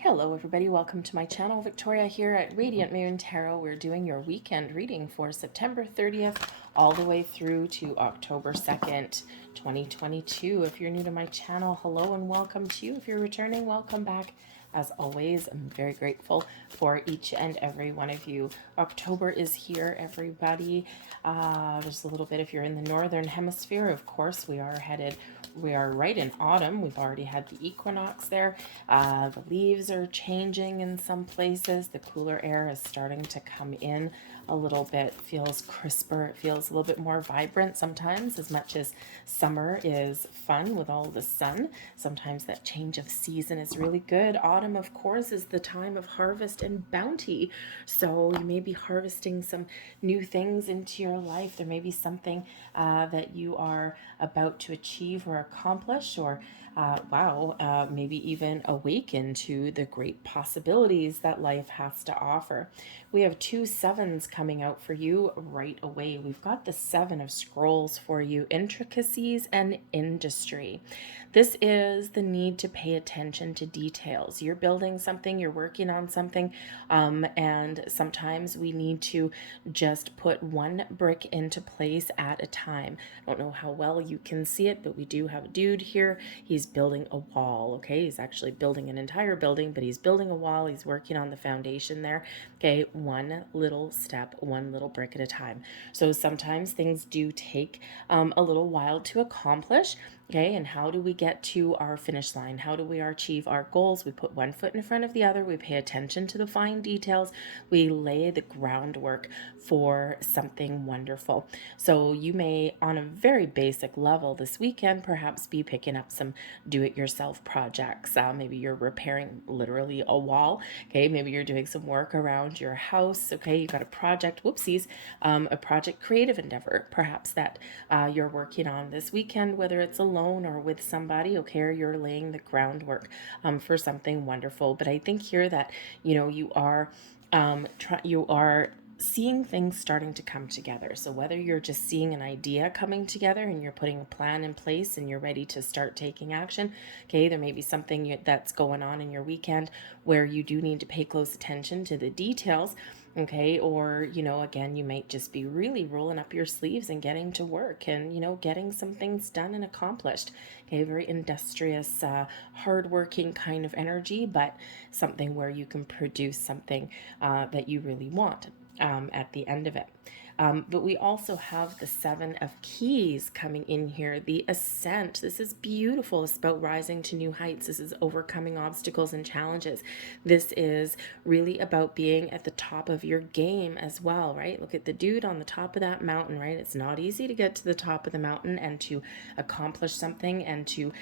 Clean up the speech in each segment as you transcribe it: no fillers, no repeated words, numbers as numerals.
Hello everybody, welcome to my channel. Victoria here at Radiant Moon Tarot. We're doing your weekend reading for September 30th all the way through to October 2nd, 2022. If you're new to my channel, hello and welcome to you. If you're returning, welcome back. As always, I'm very grateful for each and every one of you. October is here, everybody. Just a little bit if you're in the northern hemisphere. Of course, we are right in autumn. We've already had the equinox there. The leaves are changing in some places. The cooler air is starting to come in a little bit. It feels crisper. It feels a little bit more vibrant sometimes. As much as summer is fun with all the sun, sometimes that change of season is really good. Autumn, of course, is the time of harvest and bounty. So you may be harvesting some new things into your life. There may be something that you are about to achieve or accomplish, or maybe even awaken to the great possibilities that life has to offer. We have two sevens coming out for you right away. We've got the Seven of Scrolls for you, intricacies and industry. This is the need to pay attention to details. You're building something, you're working on something, and sometimes we need to just put one brick into place at a time. I don't know how well you can see it, but we do have a dude here. He's building a wall, okay? He's actually building an entire building, but he's building a wall. He's working on the foundation there, okay? One little step, one little brick at a time. So sometimes things do take a little while to accomplish. Okay, and how do we get to our finish line? How do we achieve our goals? We put one foot in front of the other. We pay attention to the fine details. We lay the groundwork for something wonderful. So you may, on a very basic level this weekend, perhaps be picking up some do-it-yourself projects. Maybe you're repairing literally a wall. Okay, maybe you're doing some work around your house. Okay, you got a project, whoopsies, a project creative endeavor, perhaps that you're working on this weekend, whether it's alone or with somebody, okay, or you're laying the groundwork for something wonderful. But I think here that, you are seeing things starting to come together. So whether you're just seeing an idea coming together and you're putting a plan in place and you're ready to start taking action, okay, there may be something that's going on in your weekend where you do need to pay close attention to the details. Okay, or, again, you might just be really rolling up your sleeves and getting to work and, getting some things done and accomplished. Okay, very industrious, hardworking kind of energy, but something where you can produce something that you really want at the end of it. But we also have the Seven of Keys coming in here, the Ascent. This is beautiful. It's about rising to new heights. This is overcoming obstacles and challenges. This is really about being at the top of your game as well, right? Look at the dude on the top of that mountain, right? It's not easy to get to the top of the mountain and to accomplish something and to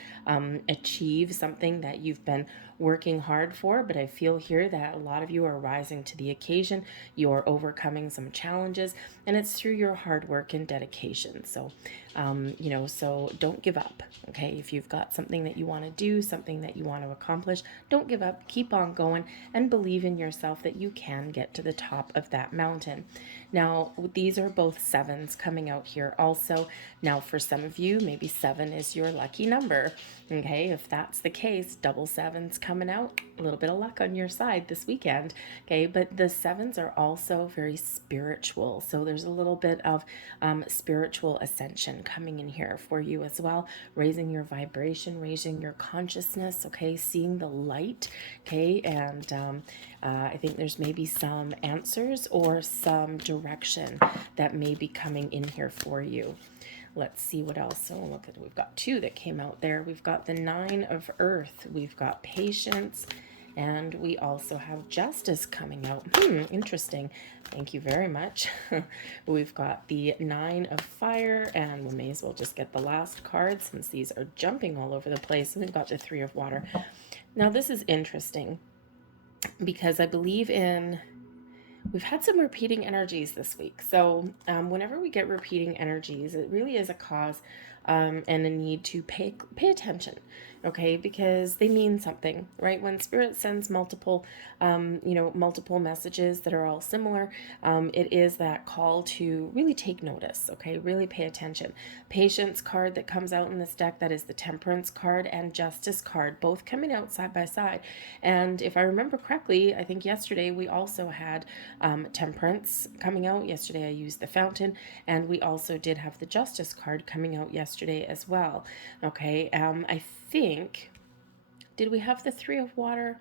achieve something that you've been working hard for, but I feel here that a lot of you are rising to the occasion. You're overcoming some challenges, and it's through your hard work and dedication. So, so don't give up, okay? If you've got something that you want to do, something that you want to accomplish, don't give up. Keep on going and believe in yourself that you can get to the top of that mountain. Now, these are both sevens coming out here also. Now, for some of you, maybe 7 is your lucky number. Okay, if that's the case, double sevens coming out, a little bit of luck on your side this weekend. Okay, but the sevens are also very spiritual. So there's a little bit of spiritual ascension coming in here for you as well, raising your vibration, raising your consciousness, okay, seeing the light, okay, and I think there's maybe some answers or some direction that may be coming in here for you. Let's see what else. So look at, we've got 2 that came out there. We've got the 9 of Earth. We've got Patience. And we also have Justice coming out. Interesting. Thank you very much. We've got the 9 of Fire. And we may as well just get the last card since these are jumping all over the place. And we've got the 3 of Water. Now this is interesting because I believe in We've had some repeating energies this week. So, whenever we get repeating energies, it really is a cause and a need to pay attention, okay? Because they mean something, right? When Spirit sends multiple messages that are all similar, it is that call to really take notice, okay? Really pay attention. Patience card that comes out in this deck, that is the Temperance card, and Justice card, both coming out side by side. And if I remember correctly, I think yesterday we also had Temperance coming out. Yesterday I used the Fountain, and we also did have the Justice card coming out yesterday as well. Okay, I think, did we have the Three of Water?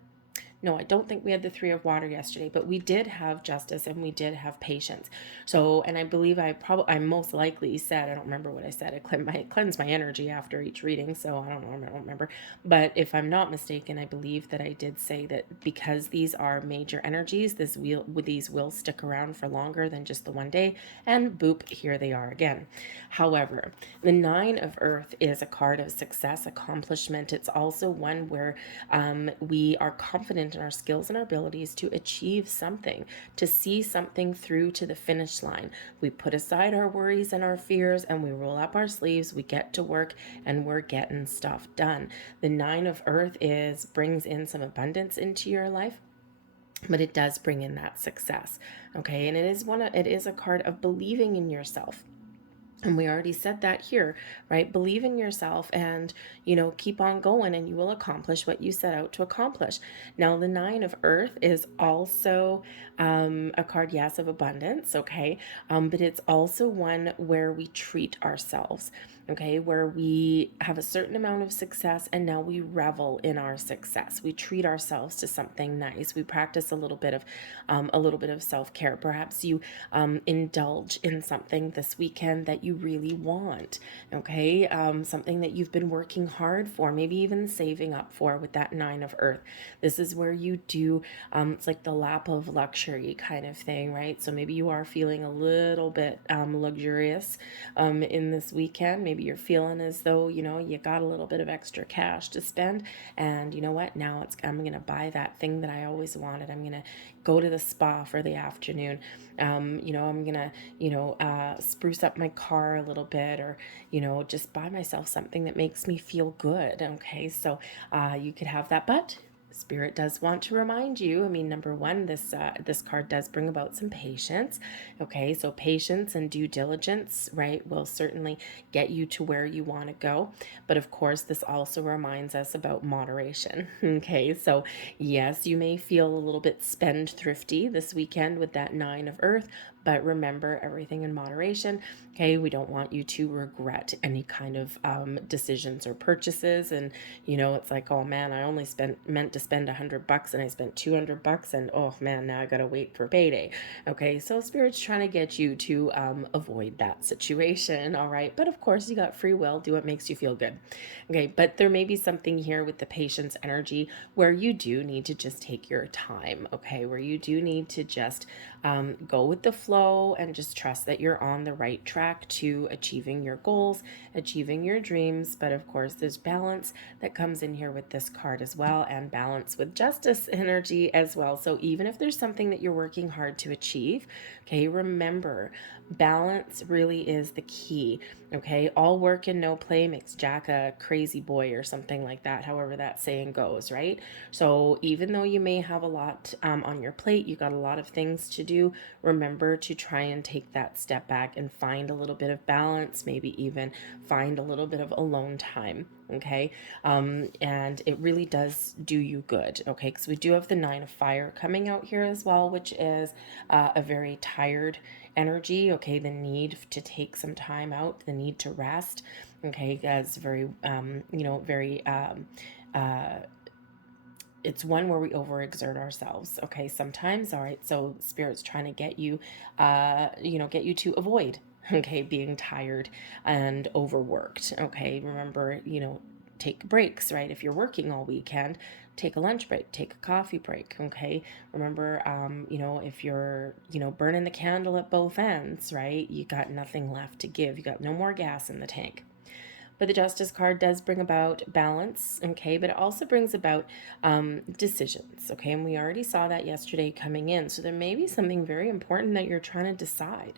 No, I don't think we had the Three of Water yesterday, but we did have Justice and we did have Patience. So, and I believe I most likely said, I don't remember what I said. I cleanse my energy after each reading, so I don't remember. But if I'm not mistaken, I believe that I did say that because these are major energies, these will stick around for longer than just the one day. And boop, here they are again. However, the Nine of Earth is a card of success, accomplishment. It's also one where we are confident in our skills and our abilities to achieve something, to see something through to the finish line. We put aside our worries and our fears and we roll up our sleeves, we get to work, and we're getting stuff done. The Nine of Earth brings in some abundance into your life, but it does bring in that success. Okay, and it is a card of believing in yourself. And we already said that here, right? Believe in yourself and, keep on going and you will accomplish what you set out to accomplish. Now, the Nine of Earth is also a card, yes, of abundance, okay? But it's also one where we treat ourselves, okay? Where we have a certain amount of success and now we revel in our success. We treat ourselves to something nice. We practice a little bit of self-care. Perhaps you indulge in something this weekend that you really want, okay? Something that you've been working hard for, maybe even saving up for with that Nine of Earth. This is where you do, it's like the lap of luxury kind of thing, right? So maybe you are feeling a little bit luxurious in this weekend. Maybe you're feeling as though, you got a little bit of extra cash to spend. And you know what? Now I'm going to buy that thing that I always wanted. I'm going to go to the spa for the afternoon. I'm going to, spruce up my car a little bit, or, just buy myself something that makes me feel good. Okay. So, you could have that, but Spirit does want to remind you, number one, this card does bring about some patience. Okay, so patience and due diligence, right, will certainly get you to where you want to go. But of course, this also reminds us about moderation. Okay, so yes, you may feel a little bit spendthrifty this weekend with that Nine of Earth, but remember, everything in moderation. Okay, we don't want you to regret any kind of decisions or purchases. And it's like, oh man, I only meant to spend $100 and I spent $200, and oh man, now I gotta wait for payday. Okay, so Spirit's trying to get you to avoid that situation. All right, but of course you got free will. Do what makes you feel good. Okay, but there may be something here with the patience energy where you do need to just take your time. Okay, where you do need to just go with the flow and just trust that you're on the right track to achieving your goals, achieving your dreams. But of course, there's balance that comes in here with this card as well, and balance with justice energy as well. So even if there's something that you're working hard to achieve, okay, remember, balance really is the key. Okay, all work and no play makes Jack a crazy boy, or something like that, however that saying goes, right? So even though you may have a lot on your plate, you got a lot of things to do, remember to try and take that step back and find a little bit of balance, maybe even find a little bit of alone time. Okay, and it really does do you good. Okay, because we do have the Nine of Fire coming out here as well, which is a very tired energy. Okay, the need to take some time out, the need to rest. Okay, that's very it's one where we overexert ourselves. Okay, sometimes. All right, so Spirit's trying to get you to avoid, okay, being tired and overworked. Okay, remember, take breaks, right? If you're working all weekend, take a lunch break, take a coffee break. Okay, remember, if you're, burning the candle at both ends, right, you got nothing left to give, you got no more gas in the tank. But the Justice card does bring about balance, okay? But it also brings about decisions, okay? And we already saw that yesterday coming in. So there may be something very important that you're trying to decide.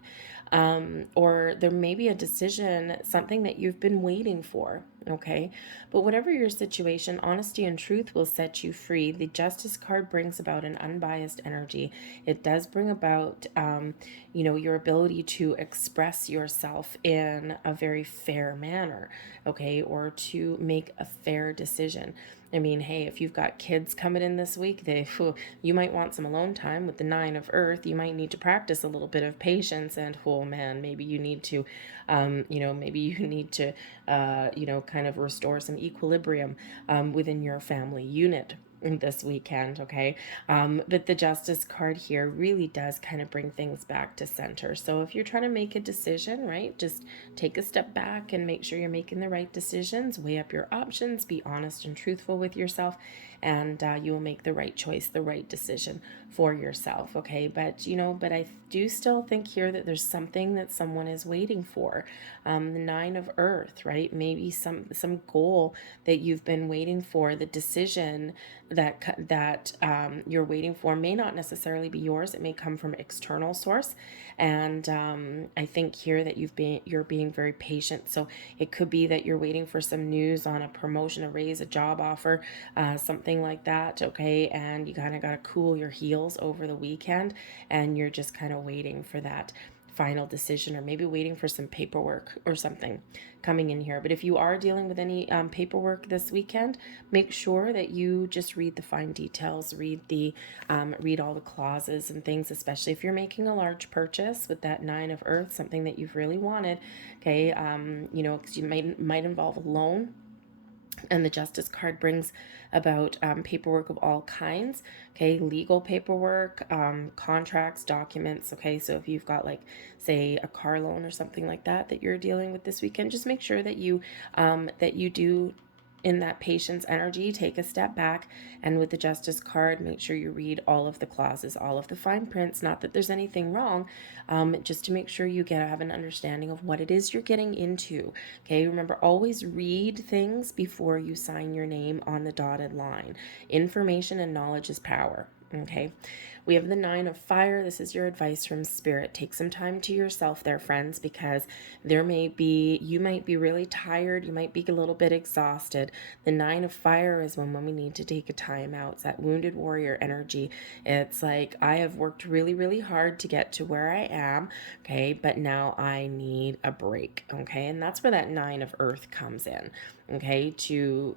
Or there may be a decision, something that you've been waiting for, okay? But whatever your situation, honesty and truth will set you free. The Justice card brings about an unbiased energy. It does bring about, your ability to express yourself in a very fair manner, okay? Or to make a fair decision. I mean, hey, if you've got kids coming in this week, you might want some alone time with the 9 of Earth. You might need to practice a little bit of patience, and oh man, maybe you need to, kind of restore some equilibrium within your family unit this weekend, okay? But the Justice card here really does kind of bring things back to center. So if you're trying to make a decision, right, just take a step back and make sure you're making the right decisions, weigh up your options, be honest and truthful with yourself, and you will make the right choice, the right decision for yourself, okay? But I do still think here that there's something that someone is waiting for. The 9 of Earth, right? Maybe some goal that you've been waiting for, the decision that you're waiting for may not necessarily be yours. It may come from external source, and I think here that you're being very patient. So it could be that you're waiting for some news on a promotion, a raise, a job offer, something like that, okay? And you kind of got to cool your heels over the weekend, and you're just kind of waiting for that final decision, or maybe waiting for some paperwork or something coming in here. But if you are dealing with any paperwork this weekend, make sure that you just read the fine details, read all the clauses and things, especially if you're making a large purchase with that 9 of Earth, something that you've really wanted, okay? Because you might involve a loan. And the Justice card brings about paperwork of all kinds, okay? Legal paperwork, contracts, documents, okay? So if you've got, like, say, a car loan or something like that you're dealing with this weekend, just make sure that you do, in that patience energy, take a step back, and with the Justice card, make sure you read all of the clauses, all of the fine prints. Not that there's anything wrong, just to make sure you have an understanding of what it is you're getting into. Okay, remember, always read things before you sign your name on the dotted line. Information and knowledge is power. Okay, we have the 9 of Fire. This is your advice from Spirit. Take some time to yourself there, friends, because you might be really tired. You might be a little bit exhausted. The 9 of Fire is when we need to take a time out. It's that wounded warrior energy. It's like, I have worked really, really hard to get to where I am, okay, but now I need a break, okay? And that's where that 9 of Earth comes in, okay, to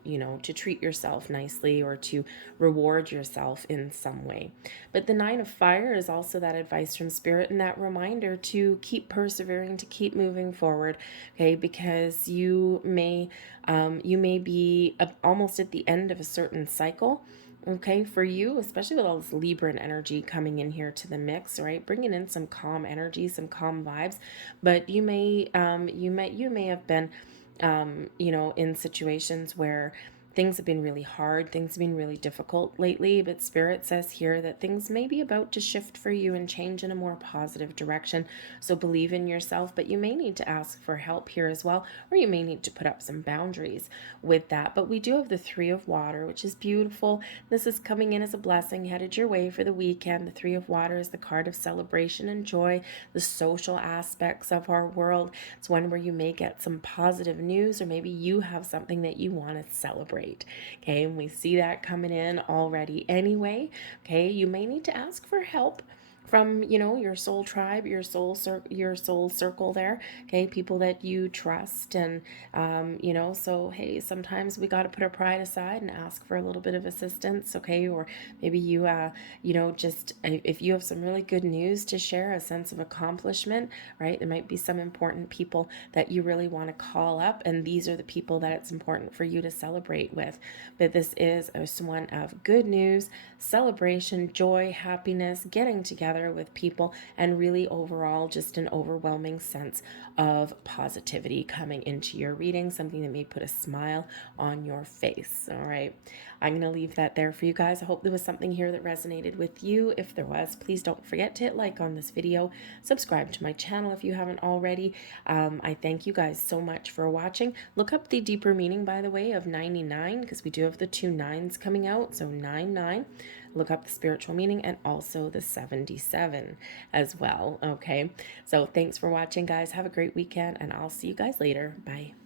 treat yourself nicely or to reward yourself in some way. But the 9 of Fire is also that advice from Spirit and that reminder to keep persevering, to keep moving forward, okay, because you may be almost at the end of a certain cycle. Okay, for you, especially with all this Libran energy coming in here to the mix, right? Bringing in some calm energy, some calm vibes, but you may have been in situations where things have been really hard, things have been really difficult lately, but Spirit says here that things may be about to shift for you and change in a more positive direction. So believe in yourself, but you may need to ask for help here as well, or you may need to put up some boundaries with that. But we do have the 3 of Water, which is beautiful. This is coming in as a blessing headed your way for the weekend. The 3 of Water is the card of celebration and joy, the social aspects of our world. It's one where you may get some positive news, or maybe you have something that you want to celebrate. Okay, and we see that coming in already anyway. Okay, you may need to ask for help from your soul tribe, your soul circle there, okay, people that you trust. And so hey, sometimes we got to put our pride aside and ask for a little bit of assistance, okay? Or maybe you just if you have some really good news to share, a sense of accomplishment, right? There might be some important people that you really want to call up, and these are the people that it's important for you to celebrate with. But this is one of good news, celebration, joy, happiness, getting together together with people, and really overall just an overwhelming sense of positivity coming into your reading, something that may put a smile on your face. All right, I'm going to leave that there for you guys. I hope there was something here that resonated with you. If there was, please don't forget to hit like on this video, subscribe to my channel if you haven't already. I thank you guys so much for watching. Look up the deeper meaning, by the way, of 99, because we do have the 2 9s coming out. So 99, look up the spiritual meaning, and also the 77 as well. Okay, so thanks for watching, guys. Have a great weekend, and I'll see you guys later. Bye.